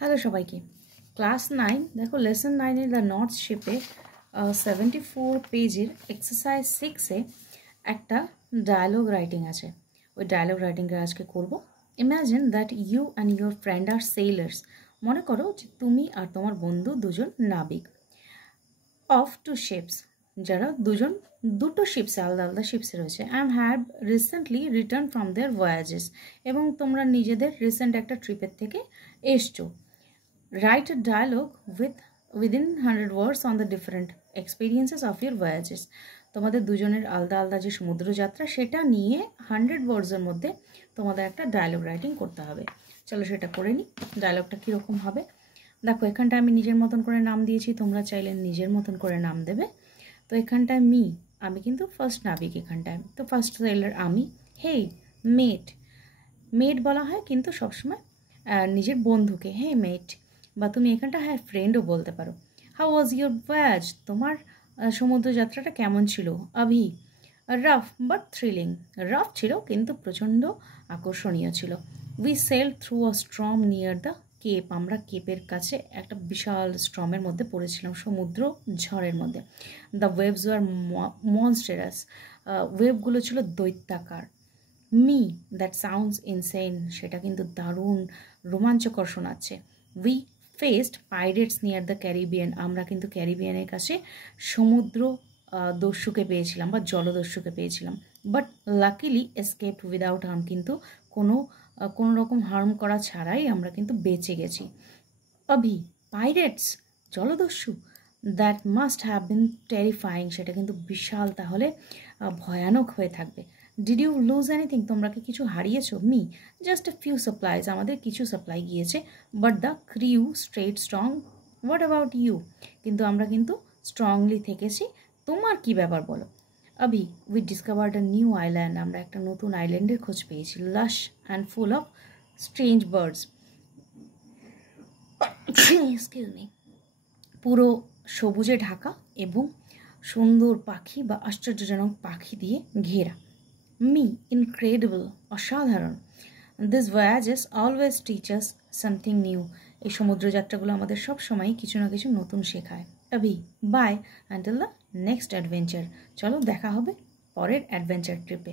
Hello সবাইকে। Class 9 দেখো lesson 9 এর দ্য নর্থ শিপে 74 পেজের এক্সারসাইজ 6 এ একটা ডায়ালগ রাইটিং আছে। ওই ডায়ালগ রাইটিংটা আজকে করব। Imagine that you and your friend are sailors. মনে করো যে তুমি আর তোমার বন্ধু দুজন নাবিক অফ টু শিপস, যারা দুটো শিপসে আলাদা আলাদা শিপসে রয়েছে, and have recently return from their voyages, এবং তোমরা নিজেদের রিসেন্ট একটা ট্রিপের থেকে এসছো। Write a dialogue within 100 words on the different experiences of your voyages. তোমাদের দুজনের আলাদা আলাদা যে সমুদ্র যাত্রা সেটা নিয়ে 100 ওয়ার্ডসের মধ্যে তোমাদের একটা ডায়লগ রাইটিং করতে হবে। চলো সেটা করে নিই। ডায়লগটা কীরকম হবে দেখো, এখানটায় আমি নিজের মতন করে নাম দিয়েছি, তোমরা চাইলে নিজের মতন করে নাম দেবে। তো এখানটায় আমি কিন্তু ফার্স্ট নাবিক এখানটায়, তো ফার্স্ট সেলার আমি। হেই মেট বলা হয় কিন্তু সবসময় নিজের বন্ধুকে হে মেট, বা তুমি এখানটা হ্যাঁ ফ্রেন্ডও বলতে পারো। হাউ ওয়াজ ইউর ভয়েজ, তোমার সমুদ্রযাত্রাটা কেমন ছিল। Avi, rough but thrilling, rough ছিল কিন্তু প্রচণ্ড আকর্ষণীয় ছিল। We sail through a storm near the cape, আমরা কেপের কাছে একটা বিশাল স্ট্রমের মধ্যে পড়েছিলাম, সমুদ্র ঝড়ের মধ্যে। দ্য ওয়েভস ওয়ার মনস্টেরাস, ওয়েভগুলো ছিল দৈত্যাকার। দ্যাট সাউন্ডস ইনসেন, সেটা কিন্তু দারুণ রোমাঞ্চকর শোনাচ্ছে। We faced pirates near the Caribbean, আমরা কিন্তু ক্যারিবিয়ানের কাছে সমুদ্র দস্যুকে পেয়েছিলাম বা জলদস্যুকে পেয়েছিলাম। But luckily escaped without harm, কিন্তু কোনো রকম হার্ম করা ছাড়াই আমরা কিন্তু বেঁচে গেছি। পাইরেটস, জলদস্যু, that must have been terrifying, সেটা কিন্তু বিশাল তাহলে ভয়ানক হয়ে থাকবে। ডিড ইউ লুজ এনিথিং, তোমরা কি কিছু হারিয়েছো। জাস্ট এ ফিউ সাপ্লাইজ, আমাদের কিছু সাপ্লাই গিয়েছে। But the crew straight strong, what about you, কিন্তু আমরা কিন্তু স্ট্রংলি থেকেছি। তোমার কি ব্যাপার বলো। We discovered a new island, আমরা একটা নতুন আইল্যান্ডের খোঁজ পেয়েছি। Lush and full of strange birds, excuse me, পুরো সবুজে ঢাকা এবং সুন্দর পাখি বা আশ্চর্যজনক পাখি দিয়ে ঘেরা। ইনক্রেডিবল, অসাধারণ। This voyages always teaches something new, এই সমুদ্রযাত্রাগুলো আমাদের সব সময় কিছু না কিছু নতুন শেখায়। Bye until the next adventure, চলো দেখা হবে পরের অ্যাডভেঞ্চার ট্রিপে।